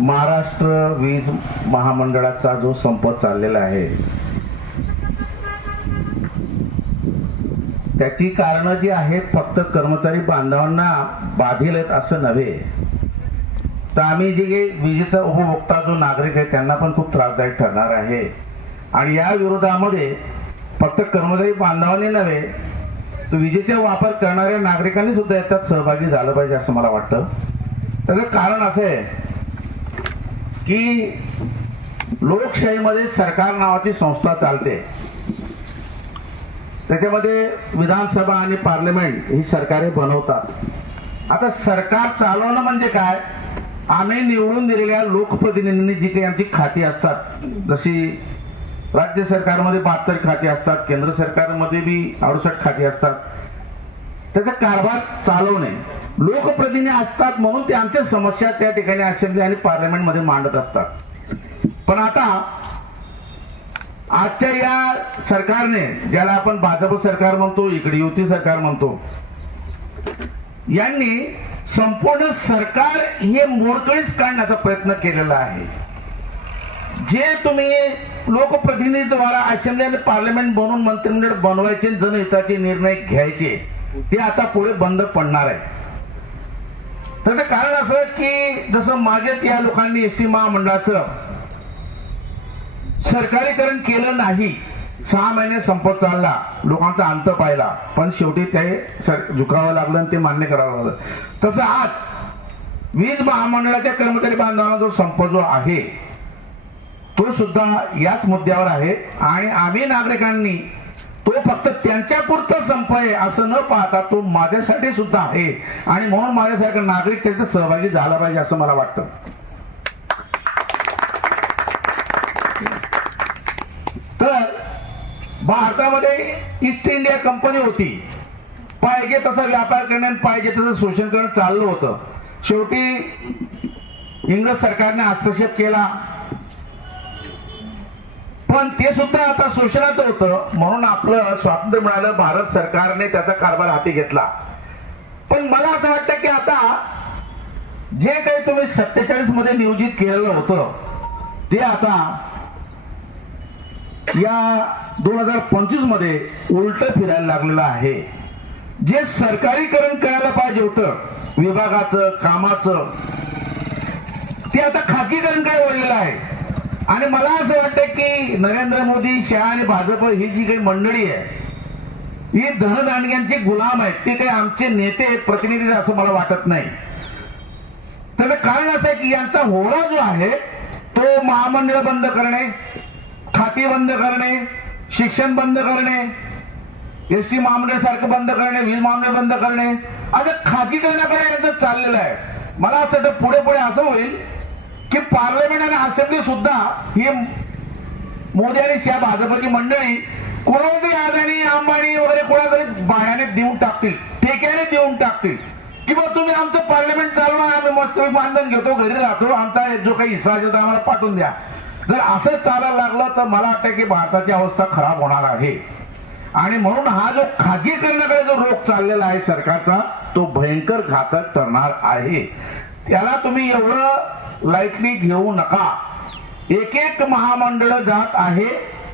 महाराष्ट्र वीज महामंडळाचा जो संप चाललेला आहे त्याची कारणं जी आहेत फक्त कर्मचारी बांधवांना बाधील आहेत असं नव्हे. तर आम्ही जे काही विजेचा उपभोक्ता जो नागरिक आहे त्यांना पण खूप त्रासदायक ठरणार आहे. आणि या विरोधामध्ये फक्त कर्मचारी बांधवांनी नव्हे तर विजेचा वापर करणाऱ्या नागरिकांनी सुद्धा याच्यात सहभागी झालं पाहिजे असं मला वाटतं. त्याचं कारण असं आहे की लोकशाहीमध्ये सरकार नावाची संस्था चालते. त्याच्यामध्ये विधानसभा आणि पार्लमेंट ही सरकारे बनवतात. आता सरकार चालवणं म्हणजे काय? आम्ही निवडून दिलेल्या लोकप्रतिनिधींनी जी काही आमची खाती असतात जशी राज्य सरकारमध्ये बहात्तर खाती असतात केंद्र सरकारमध्ये बी अडुसष्ट खाती असतात त्याचा कारभार चालवणे. लोकप्रतिनिधी असतात म्हणून ते आमच्या समस्या त्या ठिकाणी असेंब्ली आणि पार्लमेंटमध्ये मांडत असतात. पण आता आजच्या या सरकारने ज्याला आपण भाजप सरकार म्हणतो इकडे युती सरकार म्हणतो यांनी संपूर्ण सरकार हे मोडकळीस काढण्याचा प्रयत्न केलेला आहे. जे तुम्ही लोकप्रतिनिधीद्वारा असेंब्ली आणि पार्लमेंट बनवून मंत्रिमंडळ बनवायचे जनहिताचे निर्णय घ्यायचे ते आता पुढे बंद पडणार आहे. त्याचं कारण असं की जसं मागेच या लोकांनी एस टी महामंडळाचं सरकारीकरण केलं नाही सहा महिने संपत चालला लोकांचा अंत पाहिला पण शेवटी ते सर- झुकावं लागलं आणि ते मान्य करावं लागलं. तसं आज वीज महामंडळाच्या कर्मचारी बांधवांना जो संप जो आहे तो सुद्धा याच मुद्द्यावर आहे. आणि आम्ही नागरिकांनी तो फक्त त्यांच्यापुरतं संप आहे असं न पाहता तो माझ्यासाठी सुद्धा आहे. आणि म्हणून माझ्यासारखा नागरिक त्याच्यात सहभागी झाला पाहिजे असं मला वाटतं. तर भारतामध्ये ईस्ट इंडिया कंपनी होती. पाहिजे तसा व्यापार करणे पाहिजे तसं शोषण करणं चाललं होतं. शेवटी इंग्रज सरकारने हस्तक्षेप केला. पण ते सुद्धा आता शोषणाचं होतं. म्हणून आपलं स्वातंत्र्य मिळालं भारत सरकारने त्याचा कारभार हाती घेतला. पण मला असं वाटतं की आता जे काही तुम्ही सत्तेचाळीसमध्ये नियोजित केलेलं होतं ते आता या दोन हजार पंचवीसमध्ये उलट फिरायला लागलेलं आहे. जे सरकारीकरण करायला पाहिजे होतं विभागाचं कामाचं ते आता खाकीकरणकडे वळलेलं आहे? आणि मला असं वाटतं की नरेंद्र मोदी शहा आणि भाजप ही जी काही मंडळी आहे ही धनदांडग्यांचे गुलाम आहेत. ते काही आमचे नेते आहेत, प्रतिनिधी असं मला वाटत नाही. त्याचं कारण असं आहे की यांचा होळा जो आहे तो महामंडळ बंद करणे खाती बंद करणे शिक्षण बंद करणे एस टी महामंडळ सारखं बंद करणे वीज महामंडळ बंद करणे असं खाकीकरणाकडे यांचं चाललेलं आहे. मला असं वाटतं पुढे पुढे असं होईल की पार्लमेंट आणि असेंब्ली सुद्धा ही मोदी आणि शहा भाजपची मंडळी कोणातरी अदानी अंबानी वगैरे कोणातरी भाड्याने देऊन टाकतील ठेक्याने देऊन टाकतील. किंवा तुम्ही आमचं पार्लमेंट चालवा आम्ही मस्त मानधन घेतो घरी राहतो आमचा जो काही हिस्सा असेल तो आम्हाला पाठवून द्या. जर असं चालायला लागलं तर मला वाटतं की भारताची अवस्था खराब होणार आहे. आणि म्हणून हा जो खाजगीकरणाकडे जो रोग चाललेला आहे सरकारचा तो भयंकर घातक ठरणार आहे. त्याला तुम्ही एवढं लाईटली घेऊ नका. एक एक महामंडळ जात आहे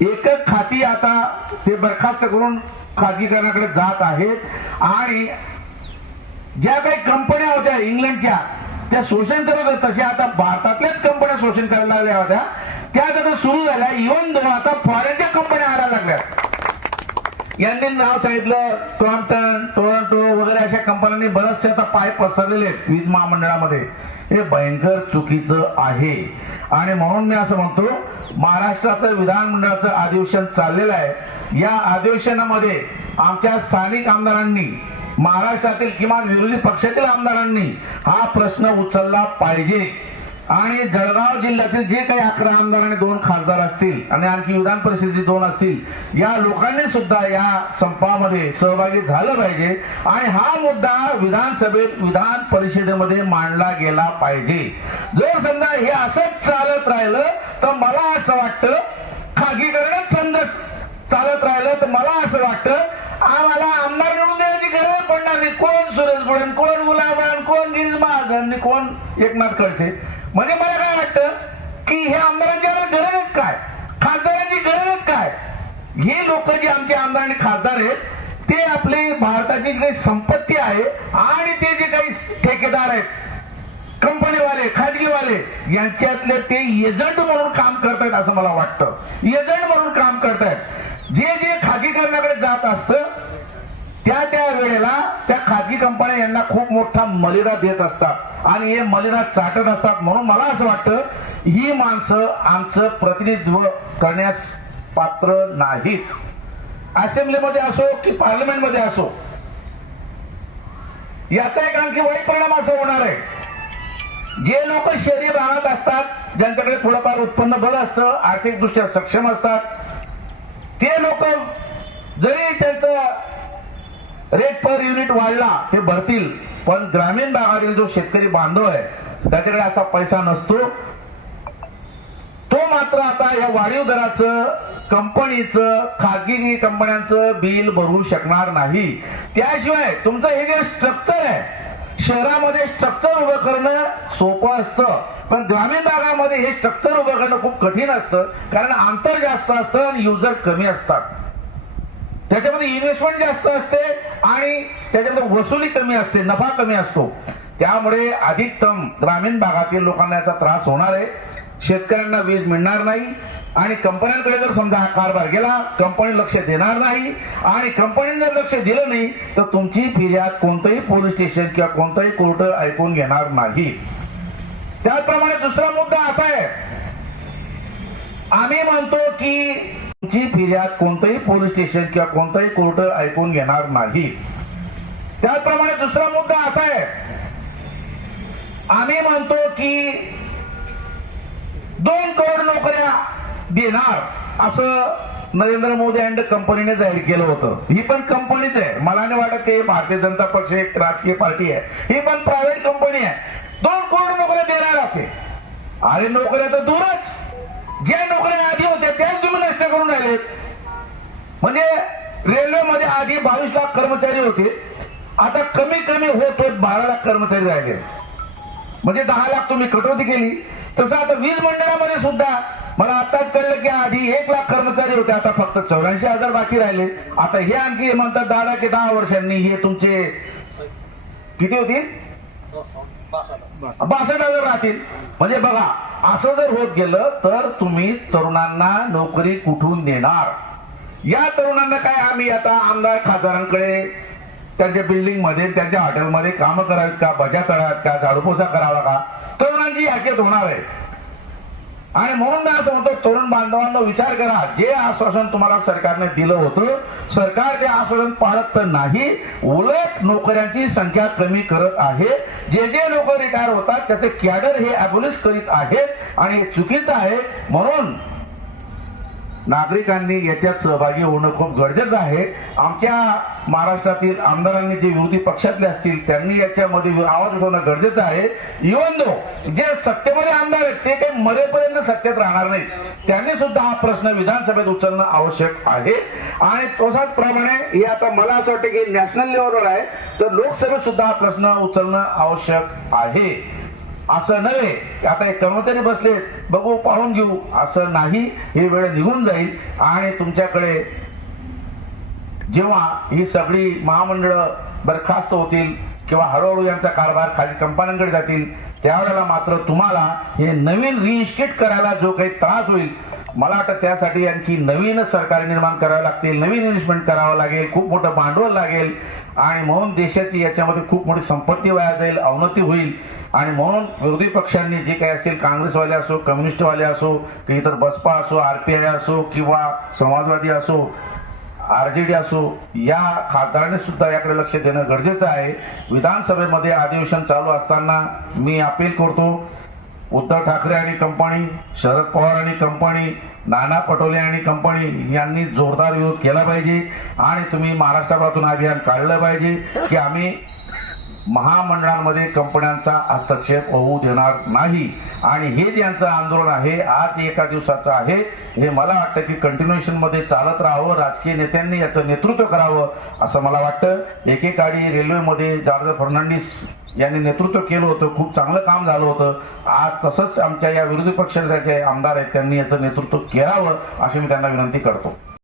एक एक खाती आता ते बरखास्त करून खाजगीकरणाकडे जात आहेत. आणि ज्या काही कंपन्या होत्या इंग्लंडच्या त्या शोषण करत होत्या. तशा आता भारतातल्याच कंपन्या शोषण करायला लागल्या होत्या. त्या आता सुरू झाल्या. इव्हन आता फॉरेनच्या कंपन्या आणायला लागल्या यांनी नाव सांगितलं. क्रॉम्प्टन टोरंटो वगैरे अशा कंपन्यांनी बरेचसे आता पाय पसरलेले आहेत वीज महामंडळामध्ये. हे भयंकर चुकीचं आहे. आणि म्हणून मी असं म्हणतो महाराष्ट्राचं विधानमंडळाचं अधिवेशन चाललेलं आहे. या अधिवेशनामध्ये आमच्या स्थानिक आमदारांनी महाराष्ट्रातील किमान विरोधी पक्षातील आमदारांनी हा प्रश्न उचलला पाहिजे. आणि जळगाव जिल्ह्यातील जे काही अकरा आमदार आणि दोन खासदार असतील आणि आणखी विधान परिषदेचे दोन असतील या लोकांनी सुद्धा या संपामध्ये सहभागी झालं पाहिजे आणि हा मुद्दा विधानसभेत विधान परिषदेमध्ये मांडला गेला पाहिजे. जर समजा हे असंच चालत राहिलं तर मला असं वाटतं खागीकरणच समजा चालत राहिलं तर मला असं वाटतं आम्हाला आमदार निवडून देण्याची गरज पडणार नाही. कोण सुरेश बुडन कोण गुलाबराव कोण गिरीश महाजन कोण एकनाथ खडसे? म्हणजे मला काय वाटतं की हे आमदारांची गरजच काय? खासदारांची गरजच काय? हे लोक जे आमचे आमदार आणि खासदार आहेत ते आपले भारताची जी काही संपत्ती आहे आणि ते जे काही ठेकेदार आहेत कंपनीवाले खाजगीवाले यांच्यातले ते एजंट म्हणून काम करतायत असं मला वाटतं. एजंट म्हणून काम करतायत जे जे खाजगीकरणाकडे जात असतं त्या त्या वेळेला त्या खाजगी कंपन्या यांना खूप मोठा मलिदा देत असतात. आणि हे मलिदा चाटत असतात म्हणून मला असं वाटतं ही माणसं आमचं प्रतिनिधित्व करण्यास पात्र नाहीत. असेंब्लीमध्ये असो की पार्लमेंटमध्ये असो. याचा एक आणखी वाईट परिणाम असा होणार आहे. जे लोक शहरी भागात असतात ज्यांच्याकडे थोडंफार उत्पन्न बल असतं आर्थिकदृष्ट्या सक्षम असतात ते लोक जरी त्यांचं रेट पर युनिट वाढला ते भरतील. पण ग्रामीण भागातील जो शेतकरी बांधव आहे त्याच्याकडे असा पैसा नसतो. तो मात्र आता या वाढीव दराचं कंपनीचं खाजगी कंपन्यांचं बिल भरू शकणार नाही. त्याशिवाय तुमचं हे जे स्ट्रक्चर आहे शहरामध्ये स्ट्रक्चर उभं करणं सोपं असतं. पण ग्रामीण भागामध्ये हे स्ट्रक्चर उभं करणं खूप कठीण असतं. कारण अंतर जास्त असतं आणि युजर कमी असतात. त्याच्यामध्ये इन्व्हेस्टमेंट जास्त असते. आणि त्याच्यामध्ये वसुली कमी असते नफा कमी असतो. त्यामुळे अधिकतम ग्रामीण भागातील लोकांना याचा त्रास होणार आहे. शेतकऱ्यांना वीज मिळणार नाही. आणि कंपन्यांकडे जर समजा हा कारभार गेला कंपनी लक्ष देणार नाही. आणि कंपनीने जर लक्ष दिलं नाही तर तुमची फिर्याद कोणतंही पोलीस स्टेशन किंवा कोणतंही कोर्ट ऐकून घेणार नाही. त्याचप्रमाणे दुसरा मुद्दा असा आहे. आम्ही म्हणतो की तुमची फिर्याद कोणतंही पोलीस स्टेशन किंवा कोणताही कोर्ट ऐकून घेणार नाही. त्याचप्रमाणे दुसरा मुद्दा असा आहे. आम्ही म्हणतो की दोन करोड नोकऱ्या देणार असं नरेंद्र मोदी अँड कंपनीने जाहीर केलं होतं. ही पण कंपनीच आहे. मला नाही वाटत ते भारतीय जनता पक्ष एक राजकीय पार्टी आहे. ही पण प्रायव्हेट कंपनी आहे. दोन करोड नोकऱ्या देणार आहे. अरे नोकऱ्या तर दूरच. ज्या नोकऱ्या आधी होत्या त्याच तुम्ही नष्ट करून राहिलेत म्हणजे रेल्वेमध्ये आधी बावीस लाख कर्मचारी होते. आता कमी कमी होत होत बारा लाख कर्मचारी राहिले. म्हणजे दहा लाख तुम्ही कटोती केली. तसं आता वीज मंडळामध्ये सुद्धा मला आताच कळलं की आधी एक लाख कर्मचारी होते आता फक्त चौऱ्याऐंशी हजार बाकी राहिले. आता हे आणखी हे म्हणतात दहा की दहा वर्षांनी हे तुमचे किती होतील? बासष्ट हजार राहतील. म्हणजे बघा असं जर होत गेलं तर तुम्ही तरुणांना नोकरी कुठून देणार? या तरुणांना काय आम्ही आता आमदार खासदारांकडे त्यांच्या बिल्डिंगमध्ये त्यांच्या हॉटेलमध्ये कामं करावीत का बजा कराव्यात का झाडूपोसा करावा का? तरुणांची याकेत होणार आहे. आणि म्हणून मी असं म्हणतो तरुण बांधवांना विचार करा. जे आश्वासन तुम्हाला सरकारने दिलं होतं सरकार ते आश्वासन पाळत तर नाही उलट नोकऱ्यांची संख्या कमी करत आहे. जे जे लोक रिटायर होतात त्याचे कॅडर हे अबोलिश करीत आहेत. आणि हे चुकीचं आहे. म्हणून नागरिकांनी याच्यात सहभागी होणं खूप गरजेचं आहे. आमच्या महाराष्ट्रातील आमदारांनी जे विरोधी पक्षातले असतील त्यांनी याच्यामध्ये आवाज उठवणं गरजेचं आहे. इवन दो जे सत्तेमध्ये आमदार आहेत ते काही मरेपर्यंत सत्तेत राहणार नाहीत. त्यांनी सुद्धा हा प्रश्न विधानसभेत उचलणं आवश्यक आहे. आणि तसाच प्रमाणे हे आता मला असं वाटतं की नॅशनल लेवलवर आहे तर लोकसभेत सुद्धा हा प्रश्न उचलणं आवश्यक आहे. असं नव्हे आता हे कर्मचारी बसले बघू पाहून घेऊ. असं नाही. ही वेळ निघून जाईल. आणि तुमच्याकडे जेव्हा ही सगळी महामंडळ बरखास्त होतील किंवा हळूहळू यांचा कारभार खाली कंपन्यांकडे जातील त्यावेळेला मात्र तुम्हाला हे नवीन रिइन्स्टेट करायला जो काही त्रास होईल मला वाटतं त्यासाठी आणखी नवीन सरकार निर्माण करावे लागतील नवीन इन्व्हेस्टमेंट करावं लागेल खूप मोठं भांडवल लागेल. आणि म्हणून देशाची याच्यामध्ये खूप मोठी संपत्ती वाया जाईल अवनती होईल. आणि म्हणून विरोधी पक्षांनी जे काही असतील काँग्रेसवाले असो कम्युनिस्टवाले असो की इतर बसपा असो आरपीआय असो किंवा समाजवादी असो आरजेडी असो या खासदारांनी सुद्धा याकडे लक्ष देणं गरजेचं आहे. विधानसभेमध्ये अधिवेशन चालू असताना मी अपील करतो उद्धव ठाकरे आणि कंपनी शरद पवार आणि कंपनी नाना पटोले आणि कंपनी यांनी जोरदार विरोध केला पाहिजे आणि तुम्ही महाराष्ट्रापासून अभियान काढलं पाहिजे की आम्ही महामंडळांमध्ये कंपन्यांचा हस्तक्षेप होऊ देणार नाही. आणि हे ज्यांचं आंदोलन आहे आज एका दिवसाचं आहे हे मला वाटतं की कंटिन्युएशनमध्ये चालत राहावं राजकीय नेत्यांनी याचं नेतृत्व करावं असं मला वाटतं. एकेकाळी रेल्वेमध्ये जॉर्ज फर्नांडिस यांनी नेतृत्व केलं होतं खूप चांगलं काम झालं होतं. आज तसंच आमच्या या विरोधी पक्षाचे आमदार आहेत त्यांनी याचं नेतृत्व करावं अशी मी त्यांना विनंती करतो.